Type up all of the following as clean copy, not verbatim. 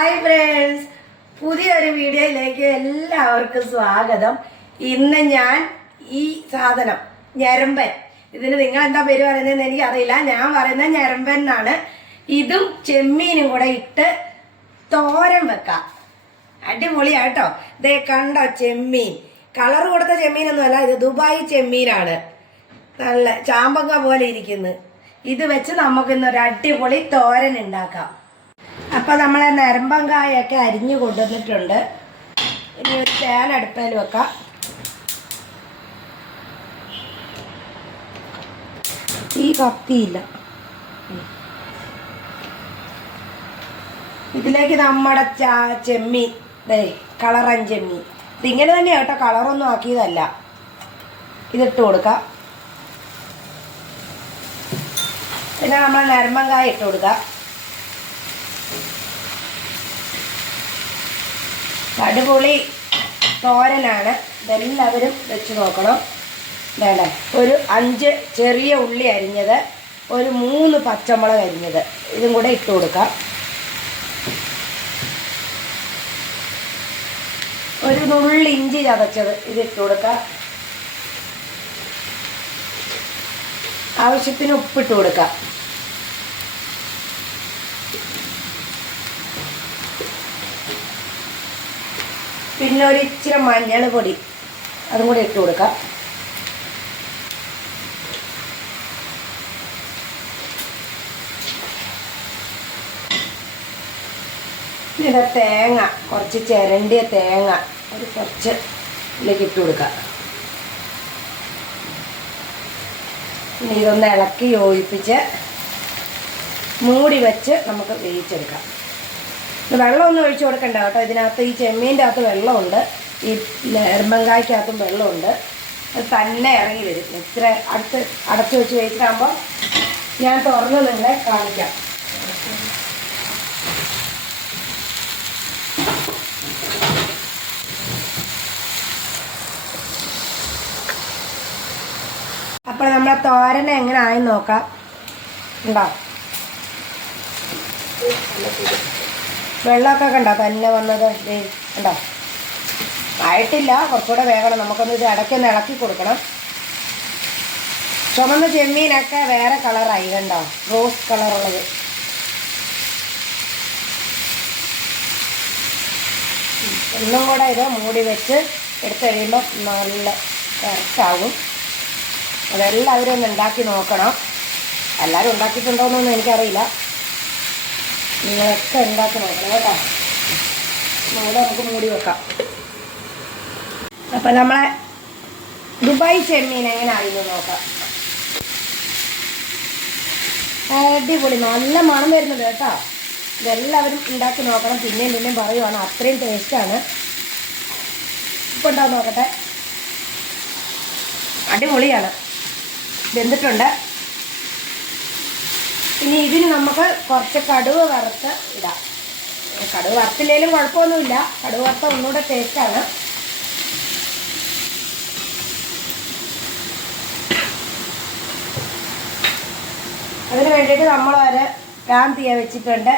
Hi friends, പുതിയൊരു വീഡിയോയിലേക്ക് എല്ലാവർക്കും സ്വാഗതം. ഇന്ന് ഞാൻ ഈ സാധനം ഞരമ്പൻ, ഇതിന് നിങ്ങൾ എന്താ പേര് പറയുന്നതെന്ന് എനിക്കറിയില്ല, ഞാൻ പറയുന്നത് ഞരമ്പൻ എന്നാണ്. ഇതും ചെമ്മീനും കൂടെ ഇട്ട് തോരൻ വെക്കാം. അടിപൊളിയാട്ടോ. ഇതേ കണ്ടോ ചെമ്മീൻ, കളർ കൊടുത്ത ചെമ്മീനൊന്നുമല്ല, ഇത് ദുബായ് ചെമ്മീനാണ്. നല്ല ചാമ്പങ്ങ പോലെ ഇരിക്കുന്നു. ഇത് വെച്ച് നമുക്കിന്നൊരു അടിപൊളി തോരൻ ഉണ്ടാക്കാം. അപ്പോൾ നമ്മൾ നരമ്പങ്കായൊക്കെ അരിഞ്ഞു കൊണ്ടുവന്നിട്ടുണ്ട്. ഇനി ഒരു പാൻ അടുപ്പയിൽ വെക്കാം. ഈ കത്തിയില്ല. ഇതിലേക്ക് നമ്മുടെ ചെമ്മീൻ, കളറൻ ചെമ്മീൻ, ഇതിങ്ങനെ തന്നെയാണ് കേട്ടോ, കളറൊന്നും ആക്കിയതല്ല. ഇതിട്ട് കൊടുക്കാം. പിന്നെ നമ്മൾ നരമ്പങ്കായ ഇട്ട് കൊടുക്കാം. അടിപൊളി തോരനാണ്, ഇതെല്ലാവരും വെച്ച് നോക്കണം. വേണ്ട ഒരു 5 ചെറിയ ഉള്ളി അരിഞ്ഞത്, ഒരു 3 പച്ചമുളക് അരിഞ്ഞത്, ഇതും കൂടെ ഇട്ട് കൊടുക്കാം. ഒരു നുള്ളി ഇഞ്ചി ചതച്ചത് ഇതിട്ട് കൊടുക്കാം. ആവശ്യത്തിന് ഉപ്പിട്ട് കൊടുക്കാം. പിന്നെ ഒരു ഇച്ചിരി മഞ്ഞൾ പൊടി അതും കൂടി ഇട്ട് കൊടുക്കാം. പിന്നെ തേങ്ങ, കുറച്ച് ചിരണ്ടിയ തേങ്ങ ഒരു കുറച്ച് ഇതിലേക്ക് ഇട്ട് കൊടുക്കാം. പിന്നെ ഇതൊന്ന് ഇളക്കി യോജിപ്പിച്ച് മൂടി വെച്ച് നമുക്ക് വേവിച്ചെടുക്കാം. വെള്ളമൊന്നും ഒഴിച്ചു കൊടുക്കണ്ട കേട്ടോ. ഇതിനകത്ത് ഈ ചെമ്മീൻ്റെ അകത്ത് വെള്ളമുണ്ട്, ഈ നരമ്പങ്കായ്ക്കകത്തും വെള്ളമുണ്ട്. അത് തന്നെ ഇറങ്ങി വരും. ഇത്ര അടുത്ത് അടച്ചു വെച്ച് വേവിച്ചാകുമ്പോൾ ഞാൻ തുറന്ന് നിങ്ങളെ കാണിക്കാം. അപ്പോൾ നമ്മളെ തോരൻ എങ്ങനെ ആയെന്ന് നോക്കാം. ഉണ്ടോ വെള്ളമൊക്കെ കണ്ടോ തന്നെ വന്നത്? കണ്ടോ, ആയിട്ടില്ല, കുറച്ചുകൂടെ വേകണം. നമുക്കൊന്ന് ഇത് ഇടയ്ക്കൊന്ന് ഇളക്കി കൊടുക്കണം. ചുമന്ന ചെമ്മീനൊക്കെ വേറെ കളറായി, കണ്ടോ, റോസ് കളറുള്ളത്. ഒന്നും കൂടെ ഇത് മൂടി വെച്ച് എടുത്ത് കഴിയുമ്പോൾ നല്ല കറക്റ്റാകും. അതെല്ലാവരും ഒന്ന് ഉണ്ടാക്കി നോക്കണം. എല്ലാവരും ഉണ്ടാക്കിയിട്ടുണ്ടോയെന്നൊന്നും എനിക്കറിയില്ല, നിങ്ങളൊക്കെ ഉണ്ടാക്കി നോക്കണം കേട്ടോ. ഇവിടെ നമുക്ക് മൂടി വെക്കാം. അപ്പം നമ്മളെ ദുബായ് ചെമ്മീൻ എങ്ങനെ അറിയുന്നു നോക്കാം. അടിപൊളി, നല്ല മണം വരുന്നത് കേട്ടോ. ഇതെല്ലാവരും ഉണ്ടാക്കി നോക്കണം. പിന്നെയും പിന്നെയും പറയുവാണ്, അത്രയും ടേസ്റ്റാണ്. ഇപ്പം ഉണ്ടാവും നോക്കട്ടെ. അടിപൊളിയാണ്, വെന്തിട്ടുണ്ട്. ഇനി ഇതിന് നമുക്ക് കുറച്ച് കടുക് വറുത്ത് ഇടാം. കടുക് വറുത്തില്ലെങ്കിലും കുഴപ്പമൊന്നുമില്ല, കടുക് വറുത്ത ഒന്നുകൂടെ ടേസ്റ്റാണ്. അതിന് വേണ്ടിയിട്ട് നമ്മൾ ഒരു പാൻ തീയ വെച്ചിട്ടുണ്ട്.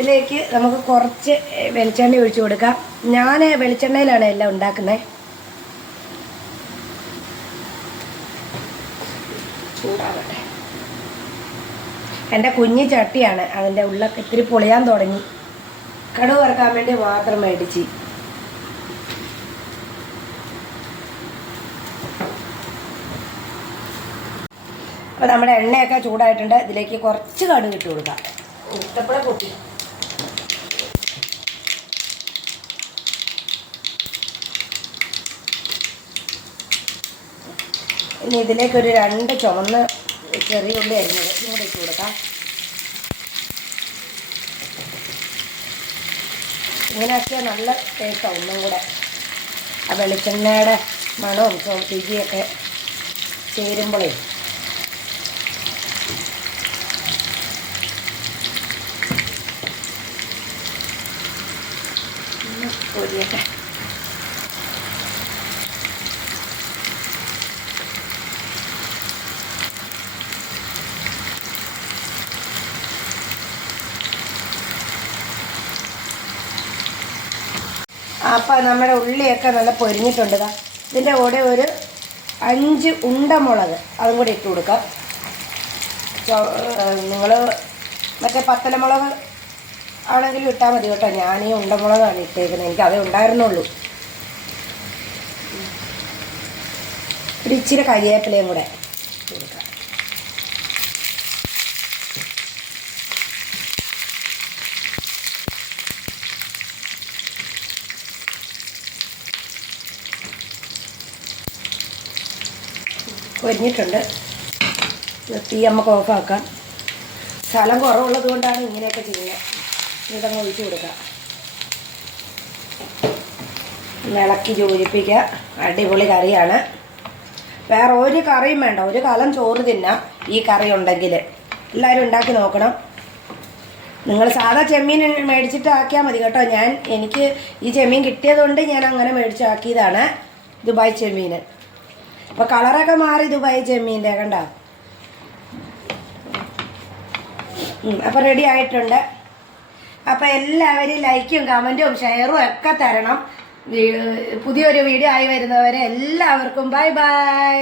ഇതിലേക്ക് നമുക്ക് കുറച്ച് വെളിച്ചെണ്ണ ഒഴിച്ചു കൊടുക്കാം. ഞാൻ വെളിച്ചെണ്ണയിലാണ് എല്ലാം ഉണ്ടാക്കുന്നത്. ചൂടാകട്ടെ. എൻ്റെ കുഞ്ഞി ചട്ടിയാണ്, അതിൻ്റെ ഉള്ളൊക്കെ ഇത്തിരി പൊളിയാൻ തുടങ്ങി. കടുക് വറുക്കാൻ വേണ്ടി മാത്രം മേടിച്ച്. അപ്പോൾ നമ്മുടെ എണ്ണയൊക്കെ ചൂടായിട്ടുണ്ട്. ഇതിലേക്ക് കുറച്ച് കടുക് ഇട്ട് കൊടുക്കാം. ഇഷ്ടപ്പെടെ പൊട്ടി. ഇനി ഇതിലേക്കൊരു 2 ചുവന്ന ചെറിയ ഉള്ളി അരിഞ്ഞത് ഇങ്ങോട്ട് ഇട്ട് കൊടുക്കാം. ഇങ്ങനെയൊക്കെ നല്ല ടേസ്റ്റാണ്. ഒന്നും കൂടെ ആ വെളിച്ചെണ്ണയുടെ മണവും രുചിയൊക്കെ ചേരുമ്പോഴേ പൊരിയട്ടെ. അപ്പം നമ്മുടെ ഉള്ളിയൊക്കെ നല്ല പൊരിഞ്ഞിട്ടുണ്ട്. ഇതിൻ്റെ കൂടെ ഒരു 5 ഉണ്ടമുളക് അതും കൂടി ഇട്ട് കൊടുക്കാം. നിങ്ങൾ മറ്റേ പത്തലമുളക് ആണെങ്കിലും ഇട്ടാൽ മതി കേട്ടോ. ഞാൻ ഈ ഉണ്ടമുളകാണ് ഇട്ടേക്കുന്നത്, എനിക്കതേ ഉണ്ടായിരുന്നുള്ളൂ. ഒരു ഇച്ചിരി കരിവേപ്പിലയും കൂടെ കൊടുക്കാം. പൊരിഞ്ഞിട്ടുണ്ട്. തീ നമുക്ക് ഓഫാക്കാം. സ്ഥലം കുറവുള്ളത് കൊണ്ടാണ് ഇങ്ങനെയൊക്കെ ചെയ്യുന്നത്. ഇതങ്ങ് ഒഴിച്ച് കൊടുക്കാം. ഇളക്കി യോജിപ്പിക്കുക. അടിപൊളി കറിയാണ്. വേറെ ഒരു കറിയും വേണ്ട. ഒരു കലം ചോറ് തിന്നാം ഈ കറി ഉണ്ടെങ്കിൽ. എല്ലാവരും ഉണ്ടാക്കി നോക്കണം. നിങ്ങൾ സാധാ ചെമ്മീൻ മേടിച്ചിട്ട് ആക്കിയാൽ മതി കേട്ടോ. എനിക്ക് ഈ ചെമ്മീൻ കിട്ടിയതുകൊണ്ട് ഞാൻ അങ്ങനെ മേടിച്ചാക്കിയതാണ് ദുബായ് ചെമ്മീൻ. അപ്പോൾ കളറൊക്കെ മാറി ദുബായ് ചെമ്മീൻ്റെ കണ്ട. അപ്പോൾ റെഡി ആയിട്ടുണ്ട്. അപ്പോൾ എല്ലാവരും ലൈക്കും കമൻറ്റും ഷെയറും ഒക്കെ തരണം. പുതിയൊരു വീഡിയോ ആയി വരുന്നവരെ എല്ലാവർക്കും ബൈ ബൈ.